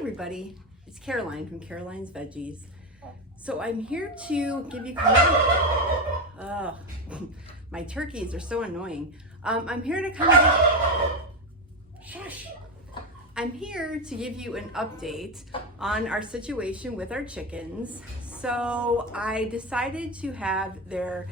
everybody, it's Caroline from Caroline's Veggies. So I'm here to give you kind of, my turkeys are so annoying. I'm here to kind of I'm here to give you an update on our situation with our chickens. So I decided to have their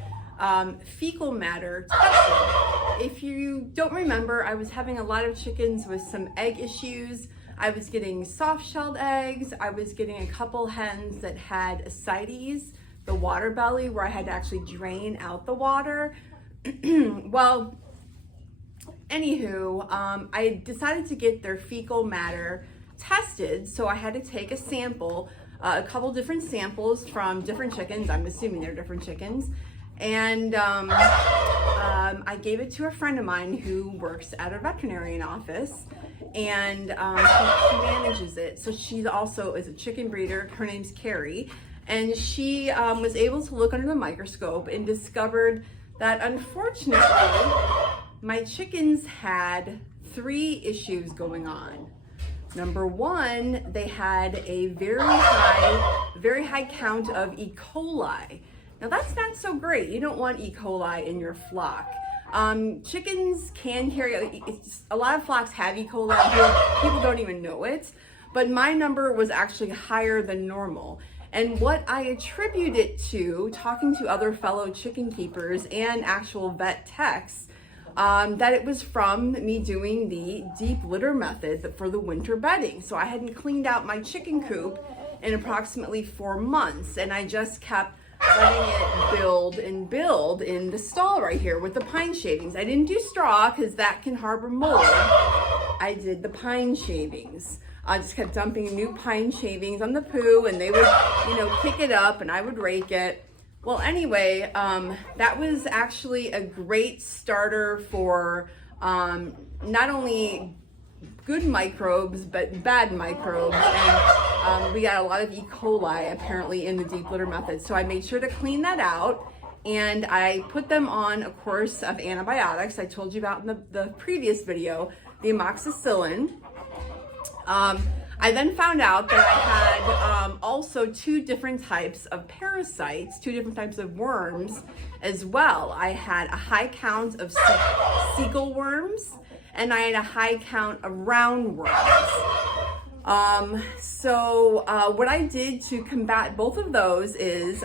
fecal matter tested. If you don't remember, I was having a lot of chickens with some egg issues. I was getting soft-shelled eggs. I was getting a couple hens that had ascites, the water belly, where I had to actually drain out the water. Well, anywho, I decided to get their fecal matter tested, so I had to take a sample, a couple different samples from different chickens. I'm assuming they're different chickens. And I gave it to a friend of mine who works at a veterinarian office, and she manages it. So she also is a chicken breeder. Her name's Carrie, and she was able to look under the microscope and discovered that unfortunately my chickens had 3 issues going on. Number 1, they had a very high count of E. coli. Now that's not so great. You don't want E. coli in your flock. Chickens can carry, a lot of flocks have E. coli, people don't even know it, but my number was actually higher than normal. And what I attribute it to, talking to other fellow chicken keepers and actual vet techs, that it was from me doing the deep litter method for the winter bedding. So I hadn't cleaned out my chicken coop in approximately 4 months, and I just kept letting it build and build in the stall right here with the pine shavings. I didn't do straw because that can harbor mold. I did the pine shavings. I just kept dumping new pine shavings on the poo, and they would, kick it up, and I would rake it. Well, anyway, that was actually a great starter for not only good microbes, but bad microbes. And we got a lot of E. coli apparently in the deep litter method. So I made sure to clean that out, and I put them on a course of antibiotics I told you about in the previous video, the amoxicillin. I then found out that I had also 2 different types of parasites, 2 different types of worms as well. I had a high count of cecal worms, and I had a high count of roundworms. So what I did to combat both of those is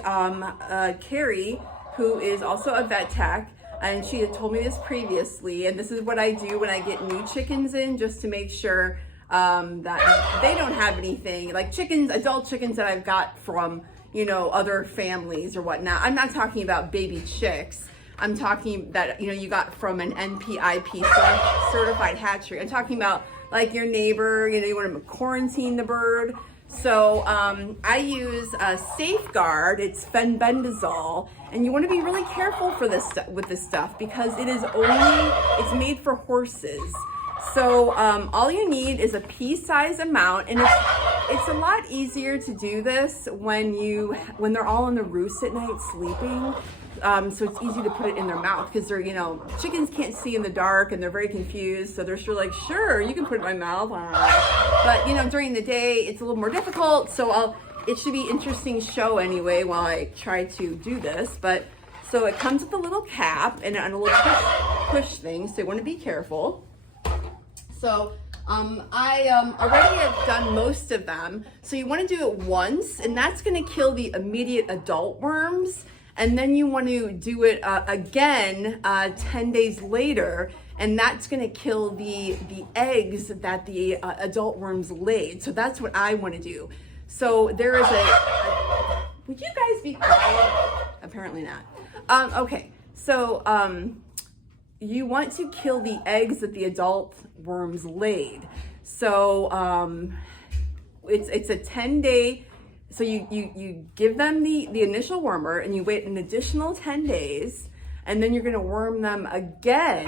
Carrie, who is also a vet tech, and she had told me this previously, and this is what I do when I get new chickens in, just to make sure that they don't have anything, like chickens, adult chickens that I've got from, other families or whatnot. I'm not talking about baby chicks. I'm talking that, you got from an NPIP certified hatchery. I'm talking about like your neighbor, you want to quarantine the bird. So I use a Safeguard. It's fenbendazole, and you want to be really careful for with this stuff because it's made for horses. So all you need is a pea-sized amount, and it's a lot easier to do this when they're all on the roost at night sleeping. So it's easy to put it in their mouth because they're, chickens can't see in the dark and they're very confused. So they're sure like, sure, you can put it in my mouth. But, during the day, it's a little more difficult. So it should be an interesting show anyway while I try to do this. But so it comes with a little cap and a little push thing. So you want to be careful. So I already have done most of them. So you want to do it once, and that's going to kill the immediate adult worms. And then you want to do it again 10 days later, and that's going to kill the eggs that the adult worms laid. So that's what I want to do. So there is would you guys be quiet? Apparently not. Okay, so you want to kill the eggs that the adult worms laid. So it's a 10-day. So you give them the initial wormer, and you wait an additional 10 days, and then you're going to worm them again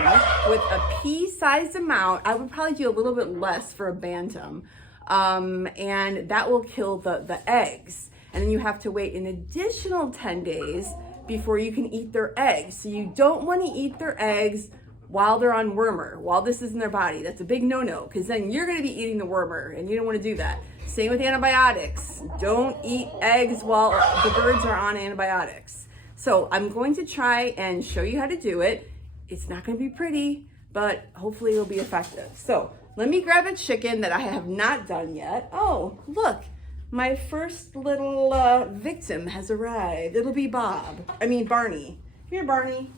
with a pea-sized amount. I would probably do a little bit less for a bantam, and that will kill the eggs. And then you have to wait an additional 10 days before you can eat their eggs. So you don't want to eat their eggs while they're on wormer, while this is in their body. That's a big no-no, because then you're going to be eating the wormer, and you don't want to do that. Same with antibiotics. Don't eat eggs while the birds are on antibiotics. So I'm going to try and show you how to do it. It's not going to be pretty, but hopefully it'll be effective. So let me grab a chicken that I have not done yet. Oh, look, my first little victim has arrived. It'll be Barney. Here, Barney.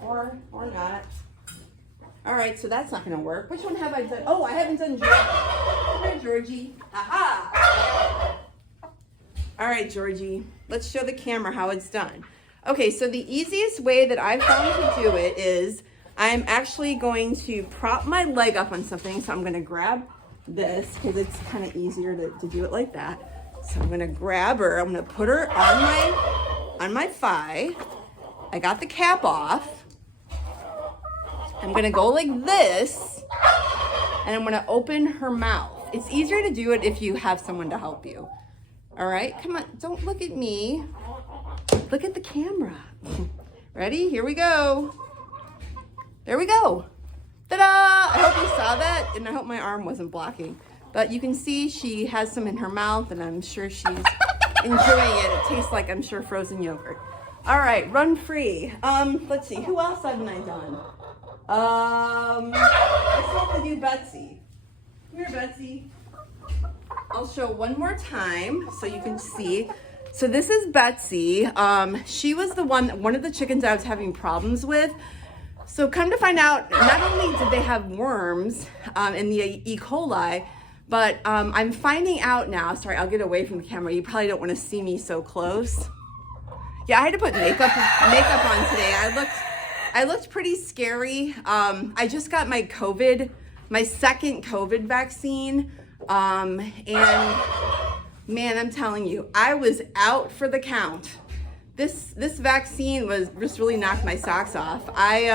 Or not. All right, so that's not gonna work. Which one have I done? Oh, I haven't done Georgie. Come here, Georgie. Aha! All right, Georgie, let's show the camera how it's done. Okay, so the easiest way that I've found to do it is I'm actually going to prop my leg up on something. So I'm gonna grab this because it's kind of easier to do it like that. So I'm gonna grab her, I'm gonna put her on my thigh. I got the cap off. I'm gonna go like this, and I'm gonna open her mouth. It's easier to do it if you have someone to help you. All right, come on, don't look at me. Look at the camera. Ready? Here we go. There we go. Ta-da! I hope you saw that, and I hope my arm wasn't blocking. But you can see she has some in her mouth, and I'm sure she's enjoying it. It tastes like, I'm sure, frozen yogurt. All right, run free. Let's see, who else haven't I done? I still have to do Betsy. Here, Betsy. I'll show one more time so you can see. So this is Betsy. She was one of the chickens I was having problems with. So come to find out, not only did they have worms in the E. coli, but I'm finding out now, sorry, I'll get away from the camera. You probably don't want to see me so close. Yeah, I had to put makeup on today. I looked pretty scary. I just got my second COVID vaccine. And man, I'm telling you, I was out for the count. This vaccine was just really knocked my socks off. I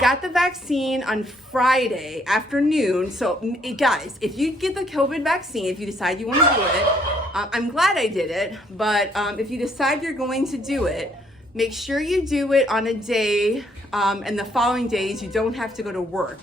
got the vaccine on Friday afternoon. So guys, if you get the COVID vaccine, if you decide you want to do it, I'm glad I did it. But if you decide you're going to do it, make sure you do it on a day, and the following days you don't have to go to work.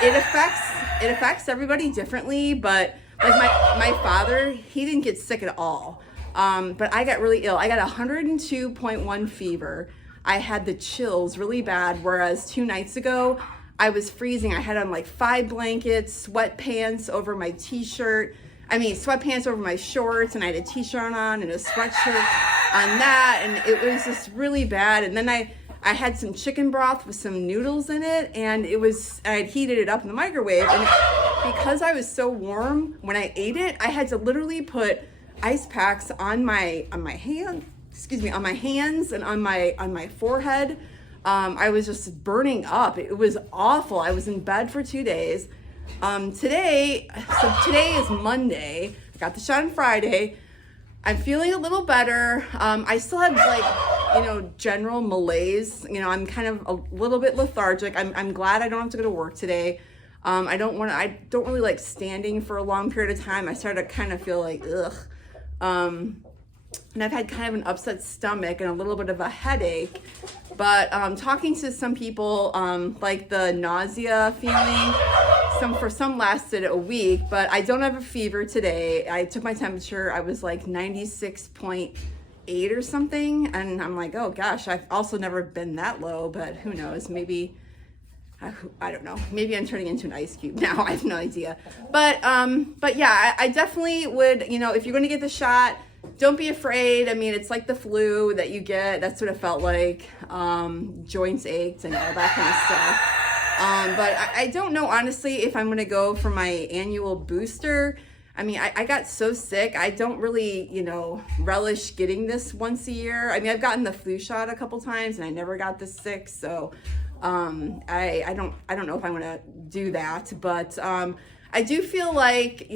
It affects everybody differently, but like my father, he didn't get sick at all. But I got really ill. I got 102.1 fever. I had the chills really bad, whereas 2 nights ago, I was freezing. I had on like 5 blankets, sweatpants over my sweatpants over my shorts, and I had a t-shirt on and a sweatshirt on that, and it was just really bad. And then I had some chicken broth with some noodles in it, and I had heated it up in the microwave, and because I was so warm when I ate it, I had to literally put ice packs on my hands and on my forehead. I was just burning up. It was awful. I was in bed for 2 days. Today is Monday. I got the shot on Friday. I'm feeling a little better. I still have general malaise. I'm kind of a little bit lethargic. I'm glad I don't have to go to work today. I don't really like standing for a long period of time. I started to kind of feel like, ugh. And I've had kind of an upset stomach and a little bit of a headache. But talking to some people, like the nausea feeling, for some lasted a week, but I don't have a fever today. I took my temperature. I was like 96.8 or something. And I'm like, oh gosh, I've also never been that low, but who knows? Maybe, I don't know. Maybe I'm turning into an ice cube now. I have no idea. But yeah, I definitely would, if you're going to get the shot, don't be afraid. I mean, it's like the flu that you get. That's what it felt like. Joints ached and all that kind of stuff. But I don't know, honestly, if I'm going to go for my annual booster. I mean, I got so sick. I don't really, relish getting this once a year. I mean, I've gotten the flu shot a couple times and I never got this sick. So I don't know if I'm going to do that. But I do feel like,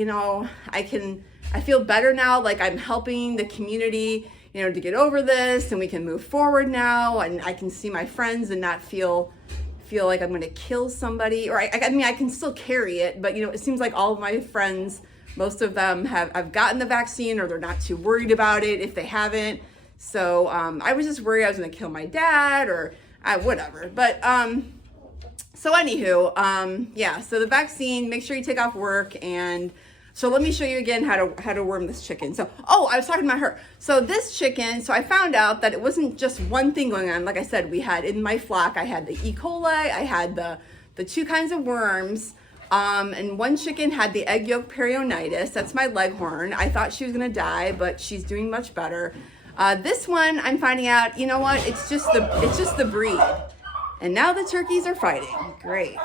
I feel better now. Like I'm helping the community, to get over this, and we can move forward now, and I can see my friends and not feel like I'm going to kill somebody, or I can still carry it, but it seems like all of my friends, most of them have gotten the vaccine, or they're not too worried about it if they haven't. So I was just worried I was going to kill my dad or whatever. But So anywho, yeah, so the vaccine, make sure you take off work. And so let me show you again how to worm this chicken. So, oh, I was talking about her. So this chicken, so I found out that it wasn't just one thing going on. Like I said, we had in my flock, I had the E. coli, I had the two kinds of worms. And one chicken had the egg yolk perionitis. That's my leghorn. I thought she was gonna die, but she's doing much better. This one, I'm finding out, you know what? It's just the breed. And now the turkeys are fighting. Great.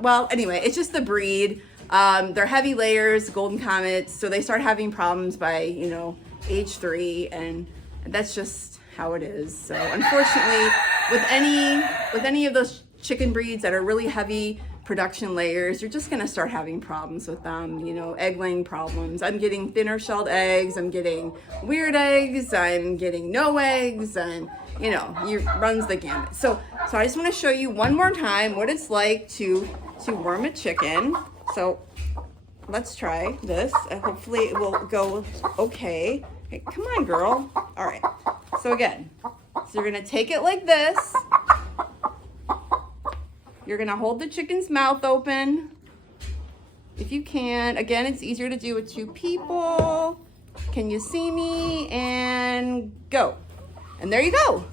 Well, anyway, it's just the breed. They're heavy layers, golden comets, so they start having problems by, you know, age 3, and that's just how it is. So unfortunately, with any of those chicken breeds that are really heavy production layers, you're just gonna start having problems with them, you know, egg laying problems. I'm getting thinner shelled eggs, I'm getting weird eggs, I'm getting no eggs, and you know, runs the gamut. So I just want to show you one more time what it's like to worm a chicken. So let's try this. Hopefully it will go okay. Hey, come on, girl. All right. So again, so you're gonna take it like this. You're gonna hold the chicken's mouth open if you can. Again, it's easier to do with 2 people. Can you see me? And go. And there you go.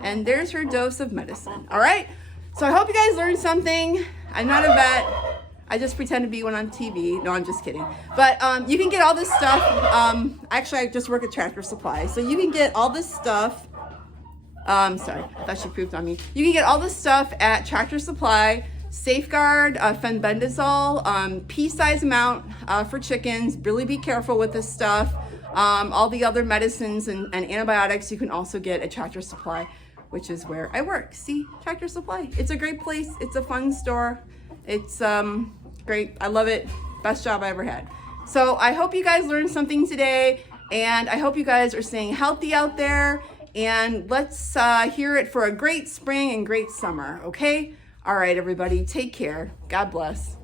And there's her dose of medicine. All right. So I hope you guys learned something. I'm not a vet. I just pretend to be one on TV. No, I'm just kidding. But you can get all this stuff. Actually, I just work at Tractor Supply. So you can get all this stuff. Sorry, I thought she pooped on me. You can get all this stuff at Tractor Supply. Safeguard, fenbendazole, pea-size amount for chickens. Really be careful with this stuff. All the other medicines and antibiotics you can also get at Tractor Supply, which is where I work. See, Tractor Supply. It's a great place. It's a fun store. It's great. I love it. Best job I ever had. So I hope you guys learned something today, and I hope you guys are staying healthy out there. And let's hear it for a great spring and great summer, okay? All right, everybody, take care. God bless.